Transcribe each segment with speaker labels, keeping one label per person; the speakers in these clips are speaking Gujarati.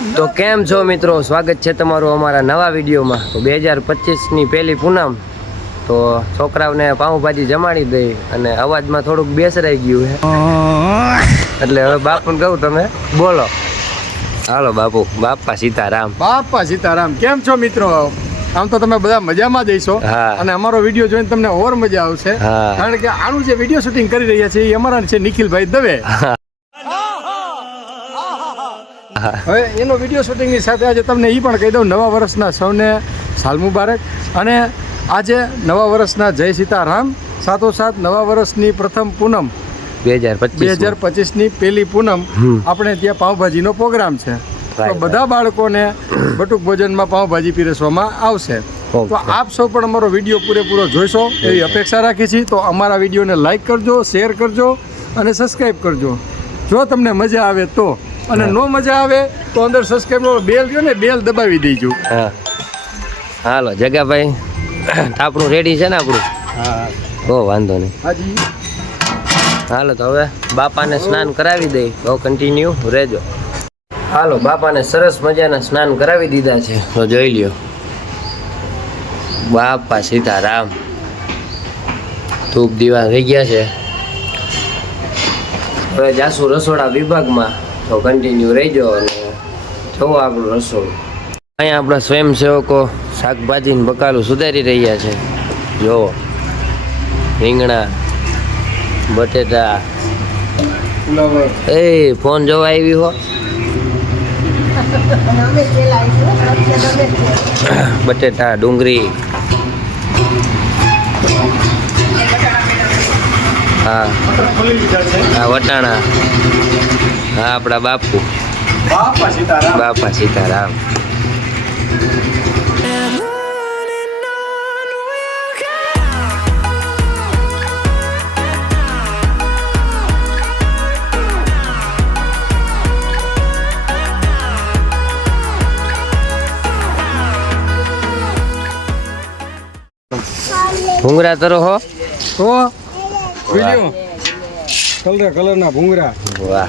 Speaker 1: તો કેમ છો મિત્રો? સ્વાગત છે તમારું અમારા નવા વિડીયોમાં. તો બે હજાર પચીસની પહેલી પૂનમ. તો છોકરાઓને પાઉંભાજી જમાડી દઈ અને અવાજમાં થોડુંક બેસરાઈ ગયું છે એટલે હવે બાપુને કહું તમે બોલો. હાલો બાપુ બાપા સીતારામ.
Speaker 2: બાપા સીતારામ કેમ છો મિત્રો? આમ તો તમે બધા મજામાં જઈશો અને અમારો વીડિયો જોઈને તમને ઓર મજા આવશે. કારણ કે આનું જે વીડિયો શૂટિંગ કરી રહ્યા છે એ અમારા છે નિખિલભાઈ દવે. હવે એનો વીડિયો શૂટિંગની સાથે આજે તમને એ પણ કહી દઉં નવા વર્ષના સૌને સાલ મુબારક. અને આજે નવા વર્ષના જય સીતારામ સાથોસાથ નવા વર્ષની પ્રથમ પૂનમ
Speaker 1: બે હજાર
Speaker 2: બે હજાર પચીસની પહેલી પૂનમ આપણે ત્યાં પાઉંભાજીનો પ્રોગ્રામ છે. તો બધા બાળકોને બટુક ભોજનમાં પાઉંભાજી પીરસવામાં આવશે. તો આપ સૌ પણ અમારો વીડિયો પૂરેપૂરો જોઈશો એવી અપેક્ષા રાખી છીએ તો અમારા વિડીયોને લાઈક કરજો શેર કરજો અને સબસ્ક્રાઈબ કરજો. જો તમને મજા આવે તો અને નો મજા આવે તો અંદર સબસ્ક્રાઈબનો બેલ રહ્યો ને બેલ દબાવી દેજો.
Speaker 1: હા. હાલો જગાભાઈ આપણું રેડી છે ને આપણું?
Speaker 2: હા.
Speaker 1: વાંધો નહીં.
Speaker 2: હાજી.
Speaker 1: હાલો તો હવે બાપાને સ્નાન કરાવી દઈ. તો કન્ટિન્યુ રહેજો હાલો બાપાને સરસ મજાના સ્નાન કરાવી દીધા છે. તો જોઈ લ્યો. બાપા સીતારામ. ધૂપ દીવા થઈ ગયા છે. હવે જાસુ રસોડા વિભાગમાં. તો કન્ટિન્યુ રહેજો અને જોવો આપણું રસોડું. અહીંયા આપણા સ્વયંસેવકો શાકભાજીને બકાલું સુધારી રહ્યા છે. જોવો. રીંગણા, બટેટા. એ, ફોન જોવા આવી હો. બટેટા, ડુંગળી. હા. હા વટાણા. હા આપણા બાપુ.
Speaker 2: બાપા સીતારામ.
Speaker 1: બાપા સીતારામ. ભૂંગરા તરો હો.
Speaker 2: તો વિડિયો. કલર કલરના ભૂંગરા.
Speaker 1: વાહ.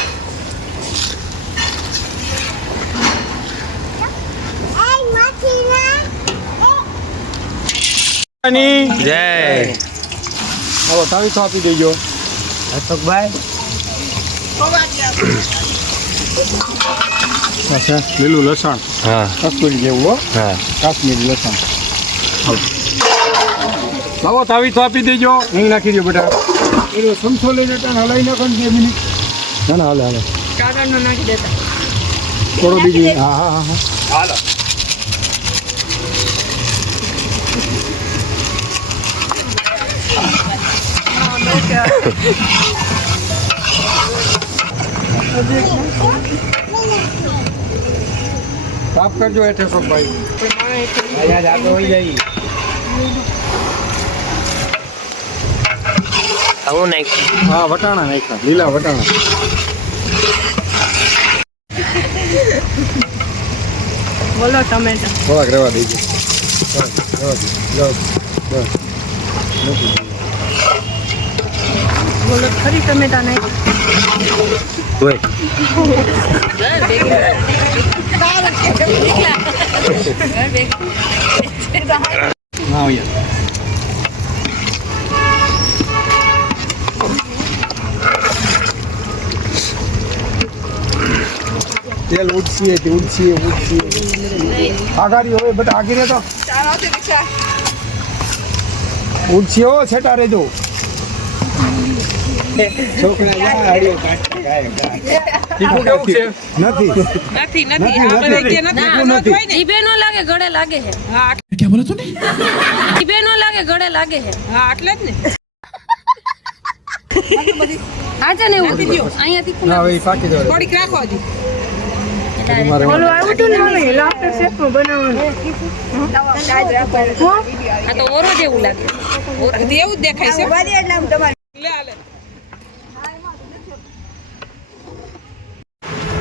Speaker 1: જય.
Speaker 2: હવે તાવીસ આપી દેજો.
Speaker 1: અશોકભાઈ
Speaker 2: અચ્છા લીલું લસણ.
Speaker 1: હા.
Speaker 2: કસ્તુરી જેવું હો.
Speaker 1: હા.
Speaker 2: કાશ્મીરી લસણ. લાવો તાવી તો આપી દેજો. નહીં નાખી દો બેટા એનો સમસો લઈ ત્યાં હલાવી નાખો ને બે મિનિટ. ના ના હાલે હાલે. થોડો બીજું. હા હા હા હા. હાલો. સાફ કરજો હેઠે સો ભાઈ. અહીંયા જાય.
Speaker 1: આવું નાખ્યું
Speaker 2: હા વટાણા નાખ્યા લીલા વટાણા.
Speaker 3: બોલો ટમેટા.
Speaker 2: થોડાક રહેવા દેજો. રહેવા દેજો. જાઓ, બસ. મૂકી દો.
Speaker 3: બોલો ખરી ટમેટા નહીં
Speaker 1: હોય
Speaker 2: હા અહીંયા તેલ ઉડસીએ તે ઉડસીએ ઉડસીએ આગાડી હોય બધા આગી રહેતો ઉડસીએ હો છેટા રહેજો છોકરા નથી.
Speaker 3: નથી
Speaker 2: નથી,
Speaker 3: નથી આપણે
Speaker 2: નથી.
Speaker 3: કે નથી
Speaker 2: તીખું નથી.
Speaker 4: જીભે નો લાગે ગળે લાગે છે
Speaker 3: હા
Speaker 4: જીભે નો લાગે ગળે લાગે છે
Speaker 3: હા એટલે જ ને.
Speaker 4: આજે ને એવું? અહીંયા તીખું
Speaker 2: ના હવે પાકી દો
Speaker 3: થોડીક રાખો હજી. ઓલું આવ્યું હતું ને મને લાફ્ટર શેકનું બનાવવાનું.
Speaker 4: આ તો ઓરો જેવું લાગે.
Speaker 3: એવું જ દેખાય છે.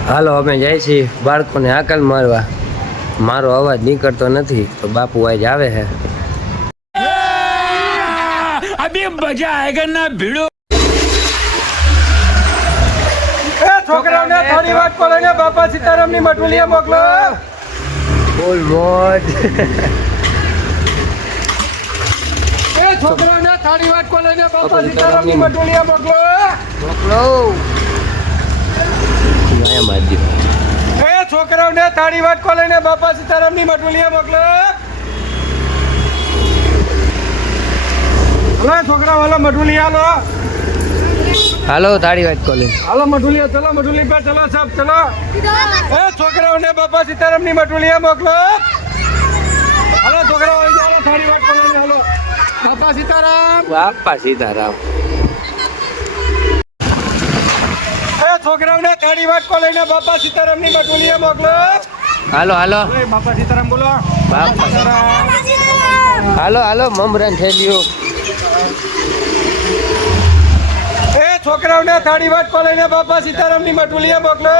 Speaker 1: હાલો અમે જાય છીએ બાળકોને આકલ મારવા. મારો અવાજ નીકળતો નથી તો બાપુ આજ આવે છે
Speaker 2: એ છોકરાઓને થોડી વાત પડે બાપા સીતારામની મટુલીએ મોકલો.
Speaker 1: બોલ મોજ.
Speaker 2: એ છોકરાઓને થોડી વાત કોલેને બાપા સીતારામની મટુલીએ મોકલો.
Speaker 1: મોકલો. માયા મારી
Speaker 2: એ છોકરાઓને થાળી વાત કોલેને બાપા સીતારામની મટુલીએ મોકલો. હલો છોકરા હાલો મટુલી હાલો.
Speaker 1: હાલો તાળી વાત કોલેજ
Speaker 2: હાલો મટુલીએ ચલો મટુલી પર ચલો સાહેબ ચલો. એ છોકરાઓને બાપા સીતારામની મટુલીએ મોકલો. હાલો છોકરાઓ આવી જાઓ, તાળી વાત કોલેને હાલો. બાપા સીતારામ.
Speaker 1: બાપા સીતારામ.
Speaker 2: છોકરાઓને થાળી વાટકો લઈને બાપા સીતારામની મટુલીએ મોકલો.
Speaker 1: હાલો હાલો.
Speaker 2: બાપા સીતારામ બોલો. સીતારામ.
Speaker 1: હાલો હાલો મમરાન થેલીઓ.
Speaker 2: એ છોકરાઓને થાળી વાટકો લઈને બાપા સીતારામની મટુલીએ મોકલો.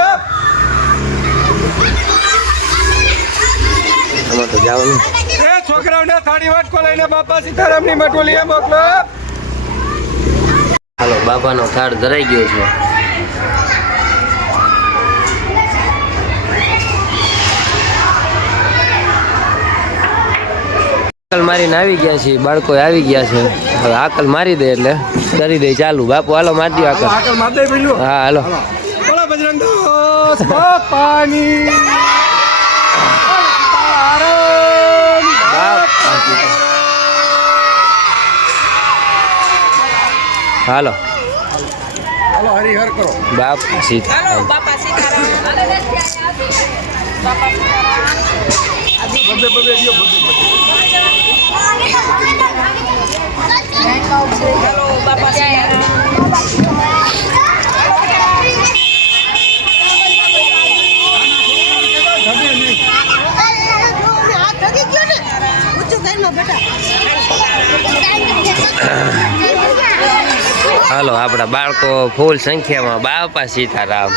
Speaker 1: આમાં તો જવાનું.
Speaker 2: એ છોકરાઓને થાળી વાટકો લઈને બાપા સીતારામની મટુલીએ મોકલો.
Speaker 1: હાલો બાપાનો થાળ ધરાઈ ગયો છે. આકલ મારીને આવી ગયા છે બાળકો આવી ગયા છે હવે આકલ મારી દે એટલે કરી દે ચાલુ બાપુ હાલો મારી દો આકલ હા હાલો હાલો
Speaker 2: હરિહર કરો
Speaker 1: બાપ સીતા
Speaker 3: હાલો
Speaker 1: આપણા બાળકો ફૂલ સંખ્યામાં બાપા સીતારામ.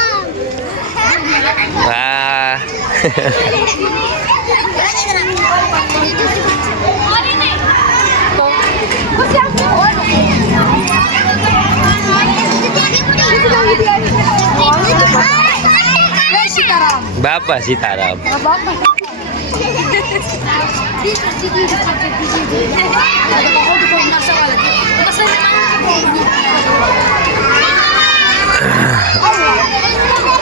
Speaker 1: હા બાપા સીતારામ
Speaker 3: બાપા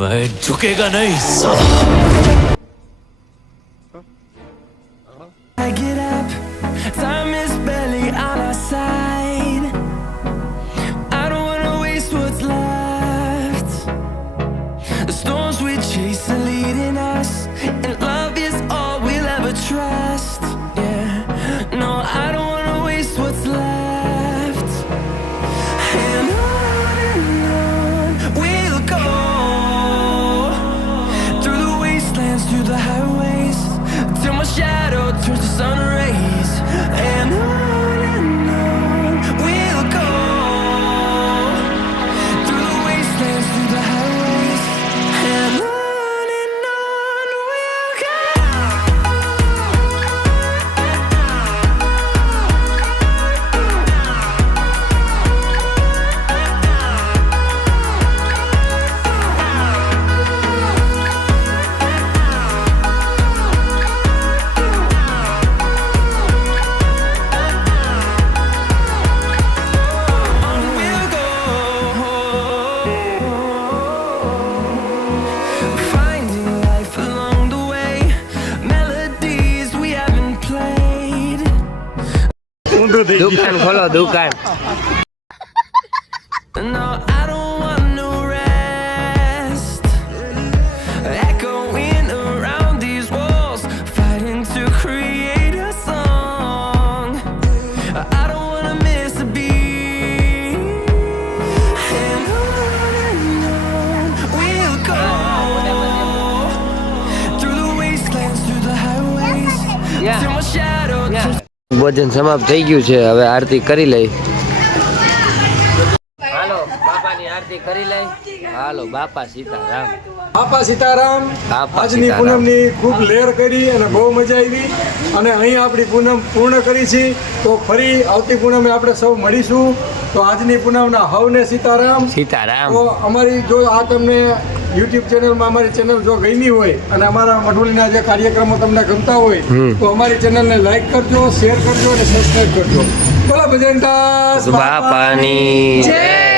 Speaker 5: मैं झुकेगा नहीं साला
Speaker 1: દુકાન ખોલો દુકાન
Speaker 5: No, I don't want no rest. Echoing around these walls, fighting to create a song. I don't wanna miss a beat. And on and on we'll go through the wastelands, through the highways,
Speaker 1: Yeah. ભોજન સમાપ્ત થઈ ગયું છે. હવે આરતી કરી લઈ. આરતી કરી લઈ. હાલો બાપા સીતારામ.
Speaker 2: બાપા સીતારામ આજની. પૂનમની ખૂબ લેર કરી અને બહુ મજા આવી. અને અહીં આપણી પૂનમ પૂર્ણ કરી છે. તો ફરી આવતી પૂનમે આપણે સૌ મળીશું. તો આજની પૂનમના હવને સીતારામ.
Speaker 1: સીતારામ.
Speaker 2: તો અમારી જો આ તમને યુટ્યુબ ચેનલમાં અમારી ચેનલ જો ગમી હોય અને અમારા મઢોલીના જે કાર્યક્રમો તમને ગમતા હોય તો અમારી ચેનલને લાઈક કરજો શેર કરજો અને સબસ્ક્રાઈબ કરજો. બોલો ભજનદાસ
Speaker 1: બાપાની. જય